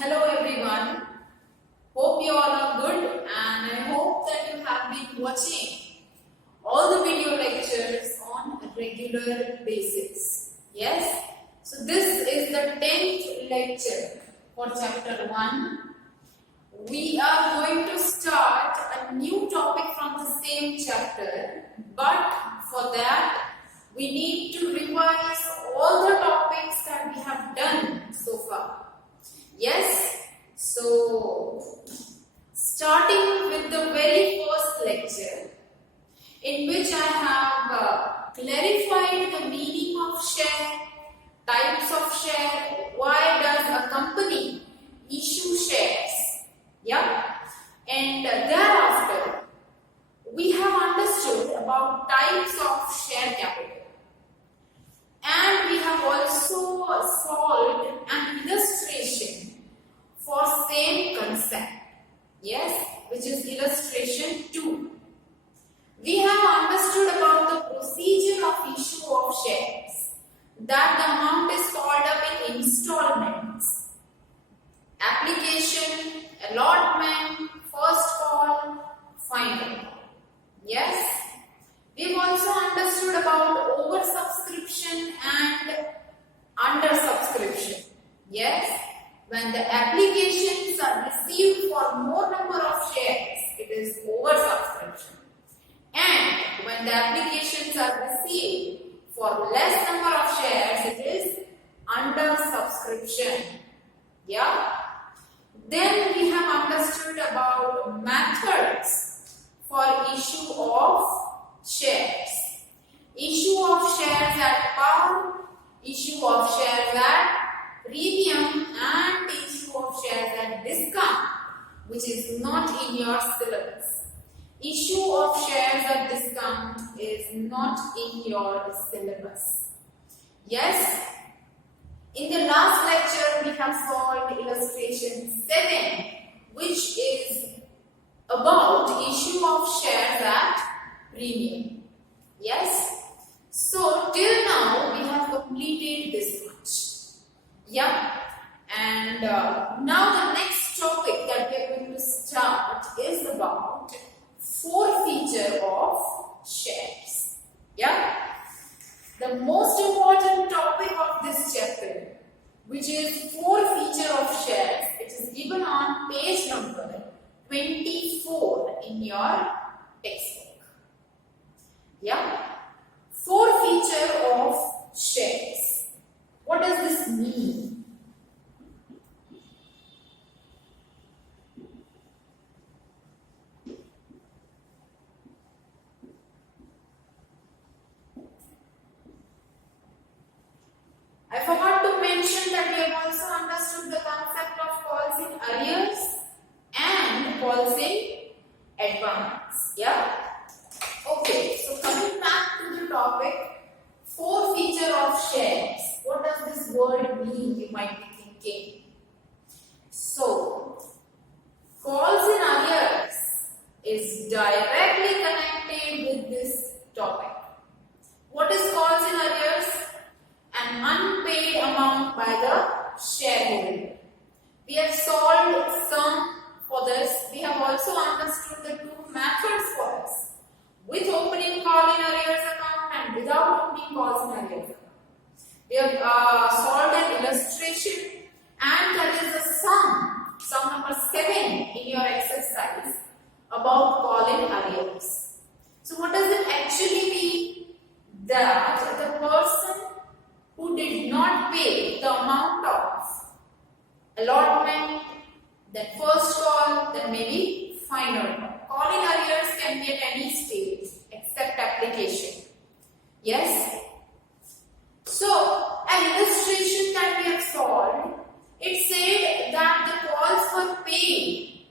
Hello everyone. Hope you all are good and I hope that you have been watching all the video lectures on a regular basis. Yes? So this is the 10th lecture for chapter 1. We are going to start a new topic from the same chapter, but for that we need to revise all the topics that we have done so far. Yes, so starting with the very first lecture in which I have clarified the meaning of share, types of share, why does a company issue shares, yeah, and thereafter we have understood about types of share capital. And we have also solved an illustration for same concept, yes, which is illustration 2. We have understood about the procedure of issue of shares, that the amount is called up in installments, application, allotment, first call, final call, yes. We've also understood about oversubscription and undersubscription. Yes, when the applications are received for more number of shares, it is oversubscription. And when the applications are received for less number of shares, it is undersubscription. Yeah. Then we have understood about methods for issue of shares. Issue of shares at par, issue of shares at premium, and issue of shares at discount, which is not in your syllabus. Issue of shares at discount is not in your syllabus. Yes? In the last lecture, we have solved illustration 7, which is about issue of shares at premium. Yes? So till now we have completed this much. Yeah. And now the next topic that we are going to start is about forfeiture of shares. Yeah. The most important topic of this chapter, which is forfeiture of shares, it is given on page number 24 in your textbook. Yeah, forfeiture of shares. What does this mean? I forgot to mention that we have also understood the concept of calls in arrears and calls in advance. Yeah. Okay, so coming back to the topic, forfeiture of shares. What does this word mean, you might be thinking? So, calls in arrears is directly connected with this topic. What is calls in arrears? An unpaid amount by the shareholder. We have solved some for this. We have also understood the two methods for this. With opening call in arrears account and without opening calls in arrears account. We have solved an illustration, and that is the sum number 7 in your exercise about call in arrears. So what does it actually mean? That the person who did not pay the amount of allotment, then first call, then maybe final call. Call in arrears can be at any stage except application. Yes? So, an illustration that we have solved, it said that the calls were paid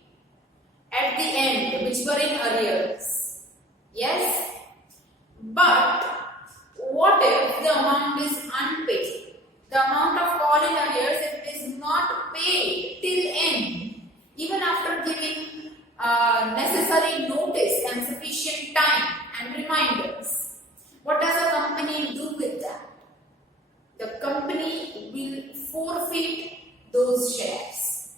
at the end, which were in arrears. Yes? But, what if the amount is unpaid? The amount of call in arrears, if it is not paid till end, even after giving necessary notice and sufficient time and reminders, what does a company do with that? The company will forfeit those shares.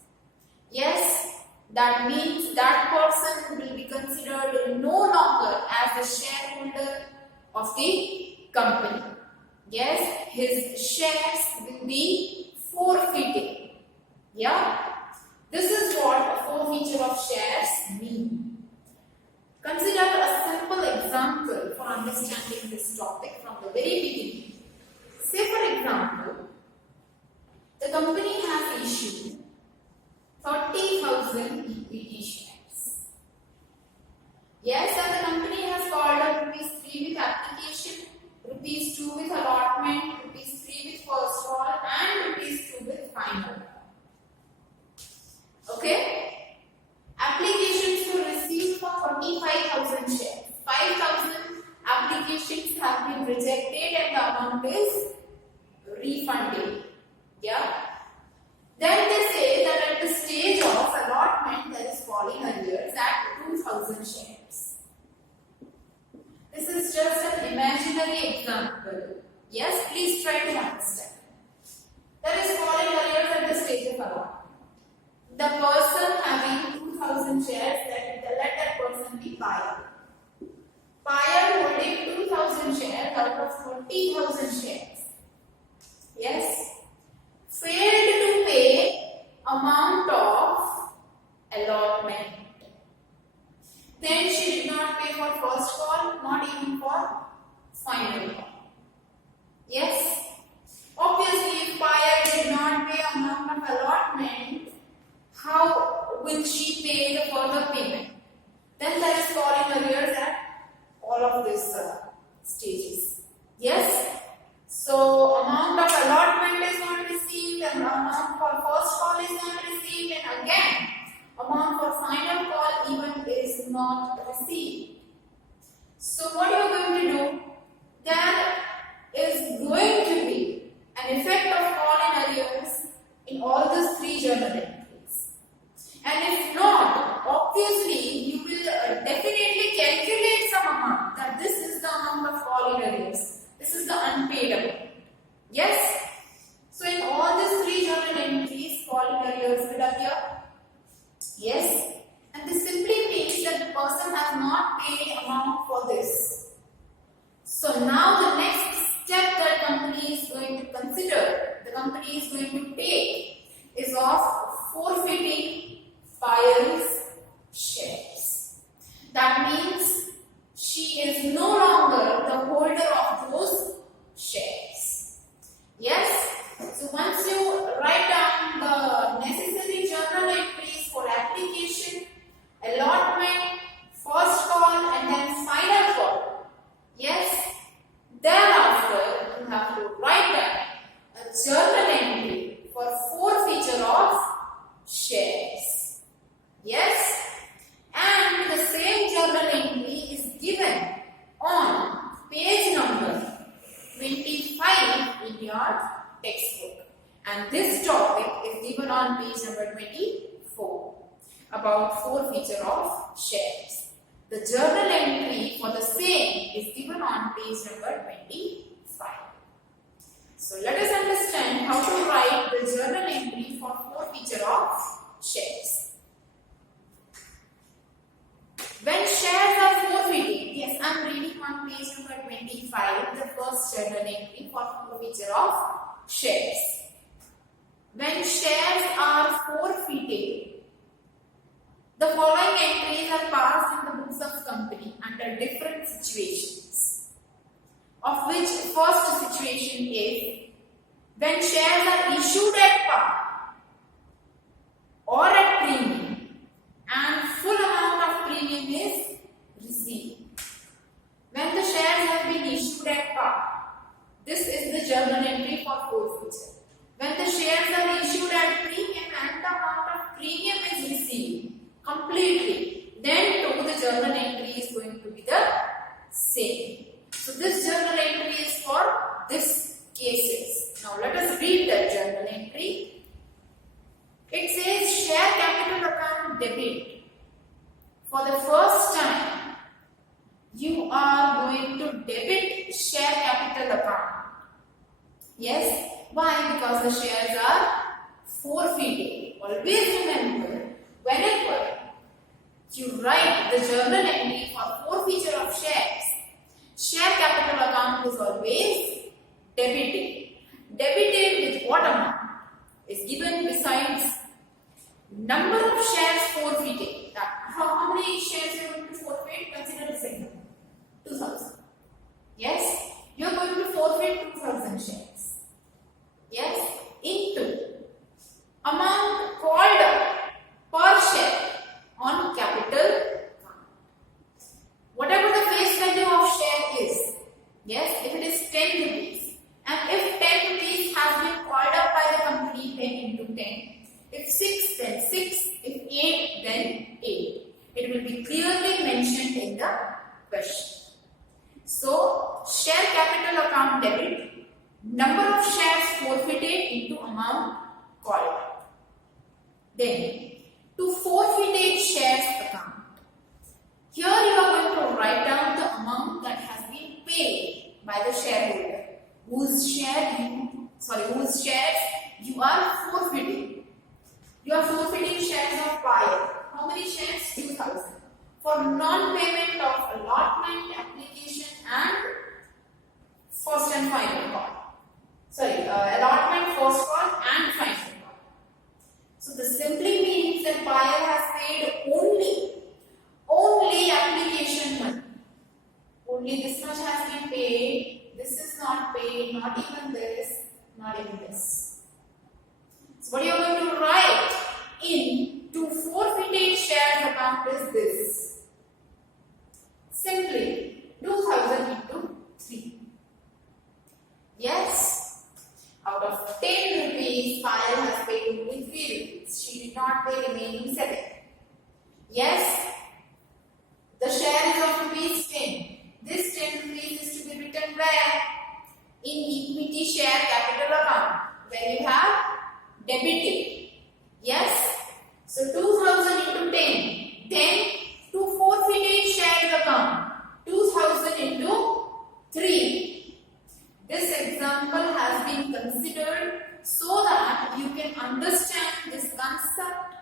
Yes, that means that person will be considered no longer as the shareholder of the company. Yes, his shares will be forfeited. Yeah, this is what a forfeiture of shares mean. Consider a simple example for understanding this topic from the very beginning. Say for example, the company has issued 30,000 equity shares. Yes, and the company has called up rupees 3 with application, rupees 2 with allotment, rupees 3 with first call, and rupees 2 with final. Okay? Applications were received for 35,000 shares. 5,000 applications have been rejected and the amount is refunded. Yeah? Then they say that at the stage of allotment there is falling arrears at 2,000 shares. This is just an imaginary example. Yes, please try to understand. There is falling arrears at the stage of allotment. The person having 2,000 shares, let that person be buyer. Buyer holding 2,000 shares out of 30,000 shares. Yes. Failed to pay amount of allotment. Then she did not pay for first call, not even for final call. Yes. Obviously, if buyer did not pay amount of allotment, how will she pay the further payment? Then there is falling arrears at all of these stages. Yes. So amount of allotment is not received, and amount for first call is not received, and again amount for final call even is not received. So what you are going to do? There is going to be an effect of falling arrears in all these three journal entries. And if not, obviously you will definitely calculate some amount that this is the amount of falling arrears. This is the unpaid amount. Yes? So in all these three journal entries, falling arrears will appear. Yes? And this simply means that the person has not paid amount for this. So now the next step that company is going to consider, the company is going to take, is of forfeiting buyer's shares. That means she is no longer the holder of those shares. Yes? So once you write down the necessary journal entries for application, allotment, first call and then final call. Yes? Thereafter, you have to write down a journal entry for forfeiture of shares. Yes? And the same journal entry is given on page number 25 in your textbook. And this topic is given on page number 24 about forfeiture of shares. The journal entry for the same is given on page number 25. So let us understand how to write the journal entry for forfeiture of shares. When shares are forfeited, yes, I am reading on page number 25, the first journal entry for forfeiture of shares. When shares are forfeited, the following entries are passed in the books of company under different situations, of which first situation is when shares are issued at par or at premium and full amount of premium is received. When the shares have been issued at par, this is the journal entry for forfeiture. When the shares are issued at premium and the amount of premium is received completely, then too the journal entry is going to be the same. So this journal entry is for this cases. Now let us read the journal entry. It says share capital account debit. For the first time, you are going to debit share capital account. Yes? Why? Because the shares are forfeited. Always remember, whenever you write the journal entry for forfeiture of shares, share capital account is always debited. Debited with what amount is given besides number of shares forfeited. How many shares you are going to forfeit? Consider this example. 2000. Yes, you are going to forfeit 2000 shares. Yes, into amount called per share on capital account. Whatever the face value of share is, yes, if it is 10 rupees, and if 10 rupees has been called up by the company, 10 into 10. If 6, then 6. If 8, then 8. It will be clearly mentioned in the question. So, share capital account debit, number of shares forfeited into amount called. Then, to forfeited shares account. Here you are going to write down the amount that has been paid by the shareholder, whose shares you are forfeiting. You are forfeiting shares of buyer. How many shares? 2000. For non-payment of allotment, application and first and final call. Allotment, first call and final call. So this simply means that buyer has paid only application money. Only this much has been paid. This is not paid, not even this, not even this. So what you are going to write in to forfeited shares account is this. Simply 2000 into 3. Yes, out of 10 rupees, Payal has paid only 3 rupees. She did not pay remaining 7. Yes, the share is of rupees 10. This 10 rupees is to be written where? In equity share capital account, where you have debited. Yes, so 2000 into 10. Then to forfeited shares account, 2000 into 3. This example has been considered so that you can understand this concept,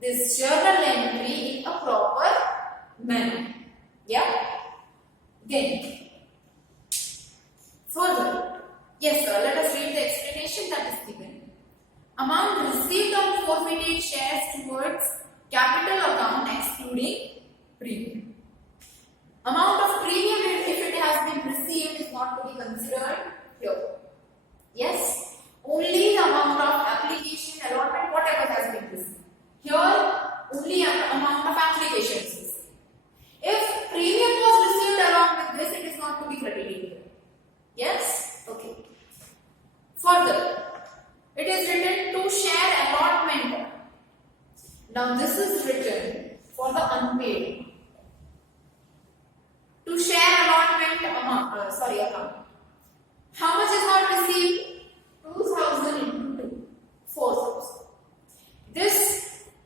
this journal entry in a proper manner. Yeah? Then, further, yes sir, let us read the explanation that is given. Amount received on forfeited shares towards capital account excluding premium. Amount of premium, if it has been received, is not to be considered here. Yes, only the amount of application, allotment, whatever has been received. Here, only amount of application is received. If premium was received along with this, it is not to be credited here. Yes? Okay. Further, it is written to share allotment. Now this is written for the unpaid. To share allotment account. How much is not received? 2000 into 2. 4000. This,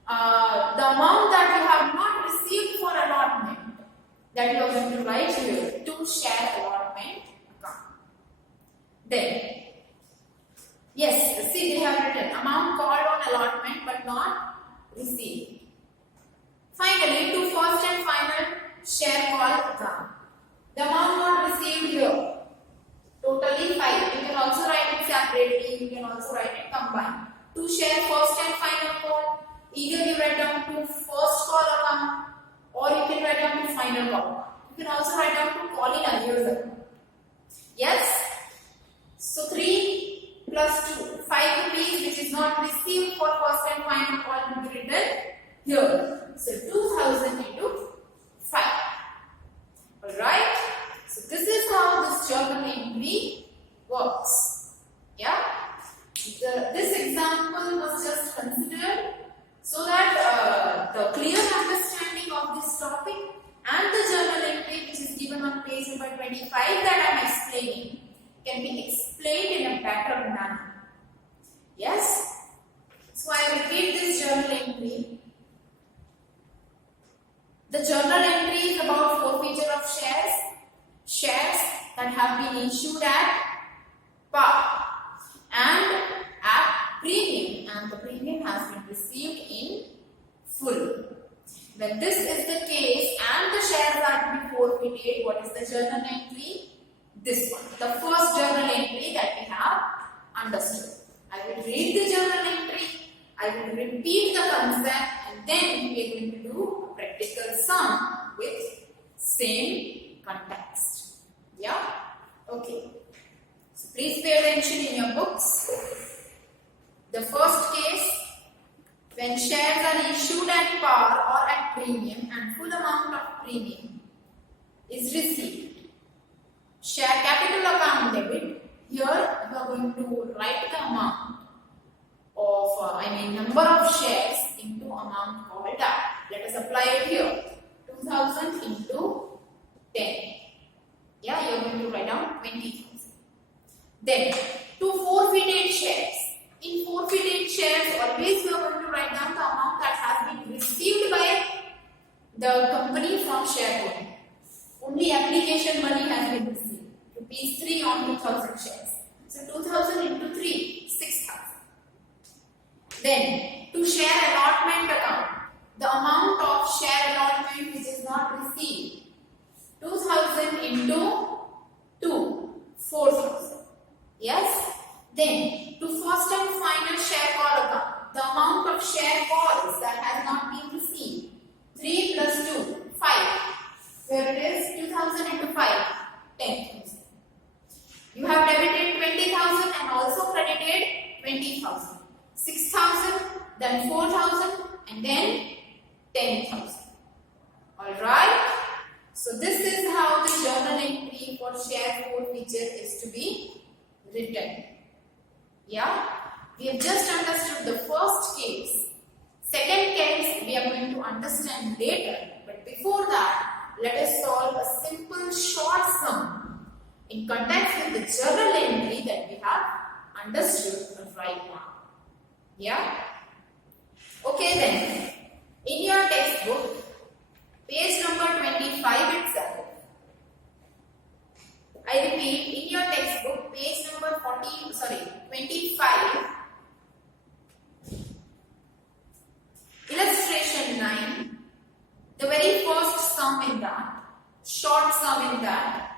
the amount that you have not received for allotment, that you are going to write here, to share allotment account. Then, yes, see they have written amount called on allotment but not received. Finally, to first and final share call account. The amount not received here, totally 5. You can also write it separately, you can also write it combined. To share first and final call, either you write down to first call account or you can write down to final call. You can also write down to call in arrears account. Yes? So 3 plus 2, 5 rupees which is not received for first and final call will be written here. So 2000 into 5. Alright? So this is how this journal entry works. Yeah? This example was just considered so that the clear understanding of this topic and the journal entry which is given on page number 25 that I am explaining can be explained in a better manner. Yes? So I repeat this journal entry. The journal entry is about forfeiture of shares that have been issued at par and at premium, and the premium has been received in full. understood. I will read the journal entry, I will repeat the concept, and then we are going to do a practical sum with same context. Yeah? Okay. So please pay attention in your books. The first case, when shares are issued at par or at premium and full amount of premium is received. Share capital account debit. Here you are going to write the amount of, number of shares into amount called that. Let us apply it here. 2000 into 10. Yeah, you are going to write down 20,000. Then, to forfeited shares. In forfeited shares, always we are going to write down the amount that has been received by the company from shareholder. Only application money has been received. Rupees 3 on 2000 shares. So 2000 into 3, 6000. Then, to share allotment account, the amount of share allotment which is not received. 2000 into 2, 4000. Yes? Then, to first and final share call account, the amount of share calls that has not been received. 3 plus 2, 5. Where it is 2000 into 5, 10,000. You have debited 20,000 and also credited 20,000. 6,000, then 4,000 and then 10,000. Alright? So this is how the journal entry for share forfeiture is to be written. Yeah? We have just understood the first case. Second case we are going to understand later. But before that, let us solve a simple short sum in context with the journal entry that we have understood right now. Yeah? Okay then. In your textbook, page number 25 itself. I repeat, in your textbook, page number 25. Illustration 9. The very first sum in that, short sum in that,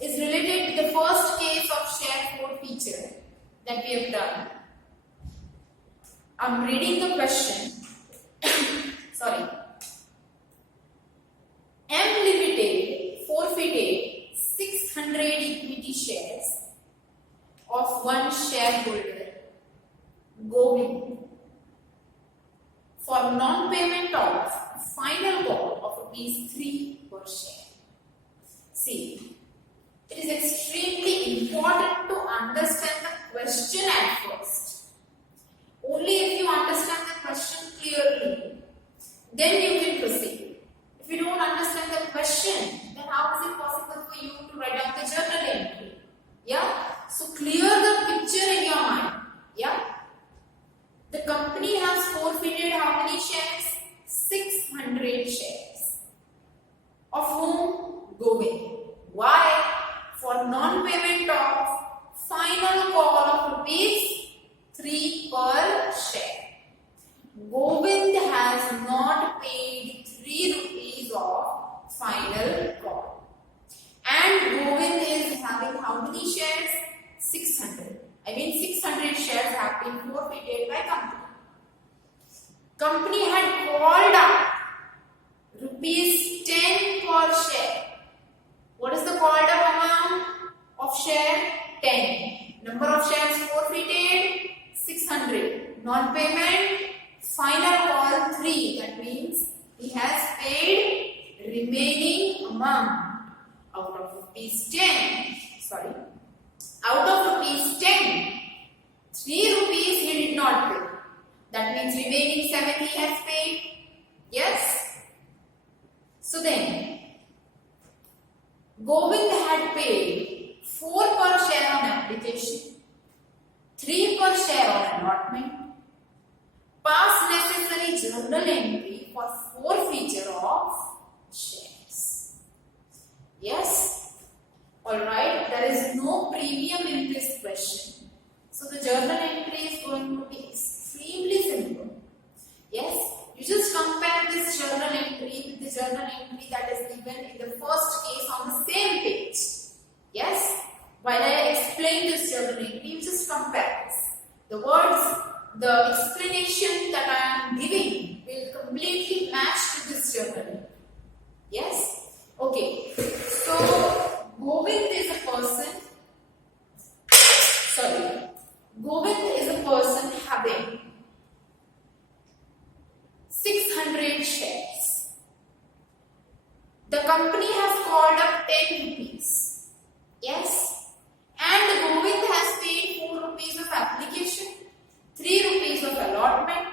is related to the first case of share forfeiture that we have done. I'm reading the question. Sorry. M Limited forfeited 600 equity shares of one shareholder, Govind, for non-payment of final call of rupees 3 per share. See, it is extremely important to understand the question at first. Only if you understand the question clearly, then you can proceed. If you don't understand the question, then how is it possible for you to write down the journal entry? Yeah? So clear the picture in your mind. Yeah? The company has forfeited how many shares? 600 shares. Of whom? Govind. Why? For non-payment of final call of rupees 3 per share. Govind has not paid 3 rupees of final call. And Govind is having how many shares? 600. 600 shares have been forfeited by company. Company had called up rupees 10 per share. What is the called up amount of share? 10. Number of shares forfeited? 600. Non-payment? Final call 3. That means he has paid remaining amount out of rupees 10. Sorry. Out of rupees 10, 3 rupees he did not pay. That means remaining 7 he has paid. Yes? So then, Govind had paid 4 per share on application, 3 per share on allotment, pass necessary journal entry for forfeiture of shares. Yes? Alright, there is no premium in this question. So the journal entry is going to be extremely simple. Yes? You just compare this journal entry with the journal entry that is given in the first case on the same page. Yes? While I explain this journal entry, you just compare. The words, the explanation that I am giving will completely match to this journal. Yes? Okay. So, Govind is a person, having 600 shares. The company has called up 10 rupees. Yes? And Govind has paid 4 rupees of application, 3 rupees of allotment,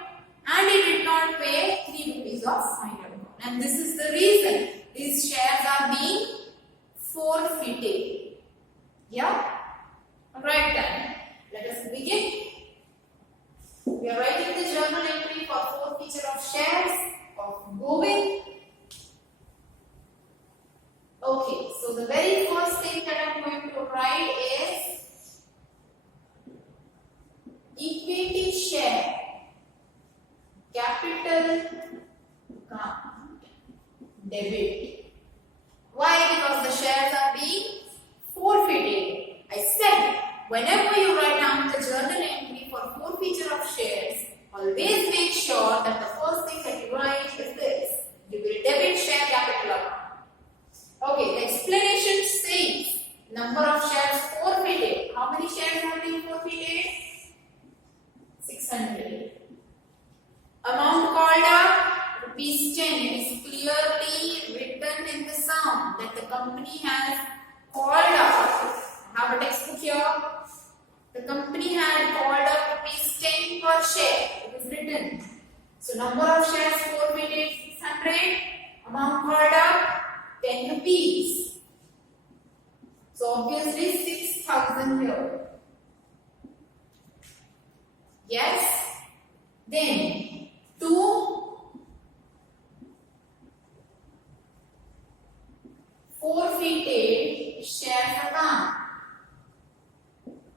and he did not pay 3 rupees of final amount. And this is the reason these shares are being forfeited. Yeah? Alright then. Let us begin. We are writing the journal entry for forfeiture of shares of Govind. Okay, so the very first thing that I am going to write is equity share, capital account, debit. Why? Because the shares are being forfeited. I said, whenever you write down the journal entry for forfeiture of shares, always make sure that the first thing that you write is this. You will debit share capital account. Okay, the explanation says number of shares forfeited. How many shares have been forfeited? 600. Amount called up, rupees 10. It is clearly written in the sum that the company has called up. I have a textbook here. The company had called up rupees 10 per share. It is written. So number of shares forfeited 600. Amount called up 10 rupees. So obviously 6,000 here. Yes. Then 2 forfeited shares account.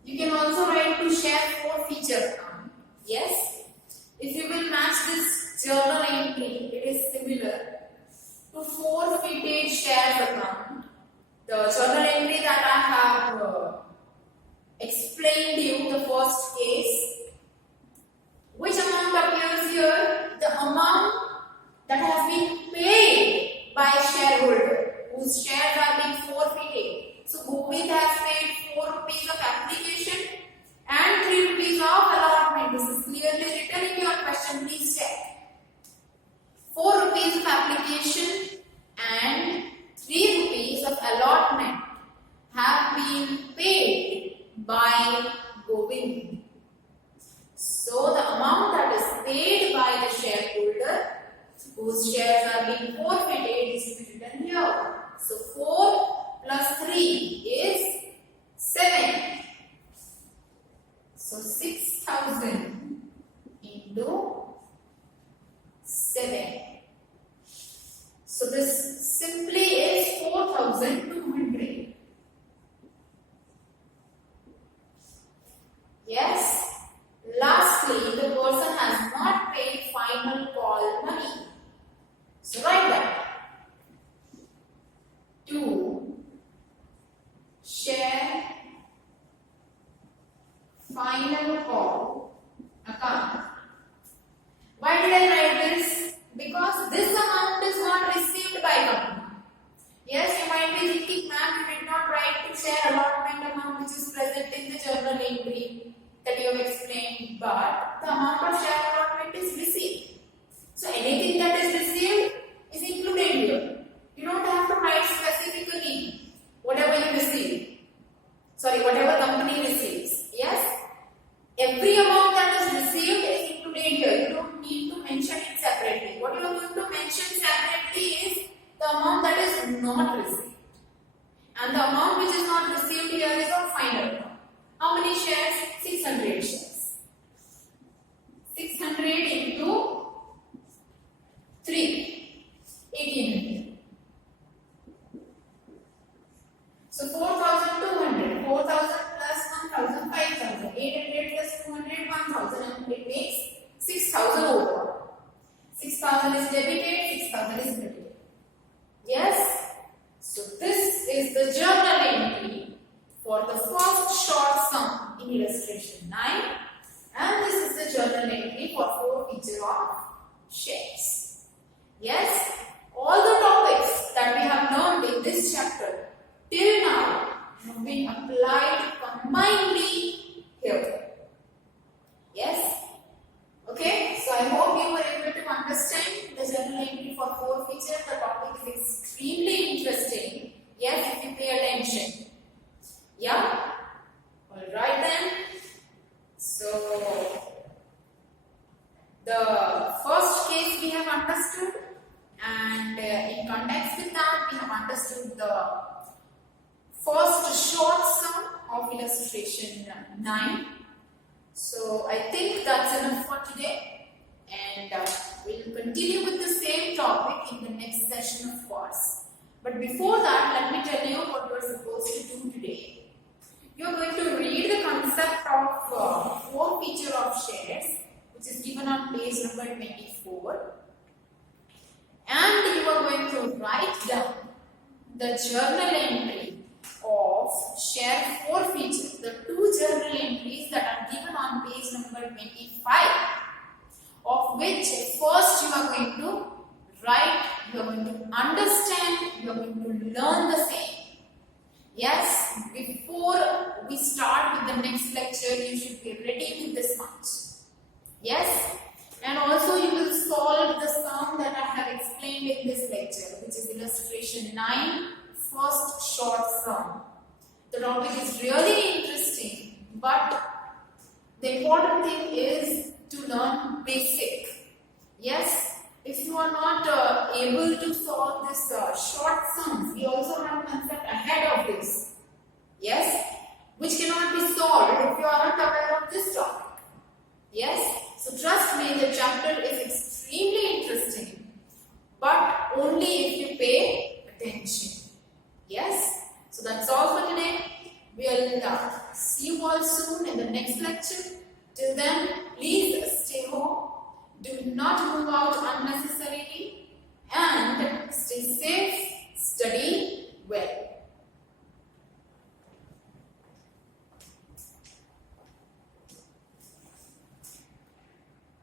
You can also write to share forfeiture account. Yes. If you will match this journal entry, it is similar to forfeited shares account. The journal entry that I have explained you, the first case. Which amount appears here? The amount that has been paid by shareholder whose shares are being forfeited. So Govind has paid 4 rupees of application and 3 rupees of allotment. This is clearly written in your question. Please check. 4 rupees of application and 3 rupees of allotment have been paid by Govind. So the amount that is paid by the shareholder whose shares are being forfeited is written here. So 4 plus 3 is 7. So 6,000 into 7. So this simply is 4,200. Yes. Lastly, the person has not paid final call money. So write that. 2 share final call account. Why did I write this? Because this amount is not received by company. Yes, you might be thinking, ma'am, you did not write to share allotment amount which is present in the journal entry that you have explained, but the amount of share allotment is received. So anything that is received is included here. You don't have to write specifically whatever you receive. Whatever company receives. Yes? Every amount that is received is included here. You don't need to mention it separately. What you are going to mention separately is the amount that is not received. And the amount which is not received here is our final amount. How many shares? 600 shares. 600 into 3. 1800. So 4,200. 4,000 plus 1,000, 5,000. 800 plus 200, 1,000. And it makes 6,000 overall. 6,000 is debited, 6,000 is credited. Yes? So this is the journal entry for the first short sum in illustration 9. And this is the journal entry for forfeiture of shares. Yes, all the topics that we have learned in this chapter till now have been applied combinedly here. Yes. Okay, so I hope you were able to understand the journal entry for forfeiture. The topic is extremely interesting. Yes, if you pay attention. Yeah. Alright then. So, the first case we have understood, and in context with that we have understood the first short sum of illustration 9. So, I think that's enough for today, and we'll continue with the same topic in the next session, of course. But before that, let me tell you what you are supposed to do today. You are going to read the concept of forfeiture of shares, which is given on page number 24, and you are going to write down the journal entry of share forfeiture, the two journal entries that are given on page number 25, of which first you are going to write, you are going to understand, you are going to learn the same. Yes, before we start with the next lecture, you should be ready with this much. Yes, and also you will solve the sum that I have explained in this lecture, which is illustration 9, first short sum. The topic is really interesting, but the important thing is to learn basic. Yes, if you are not able to solve this short sums, we also have a concept ahead of this.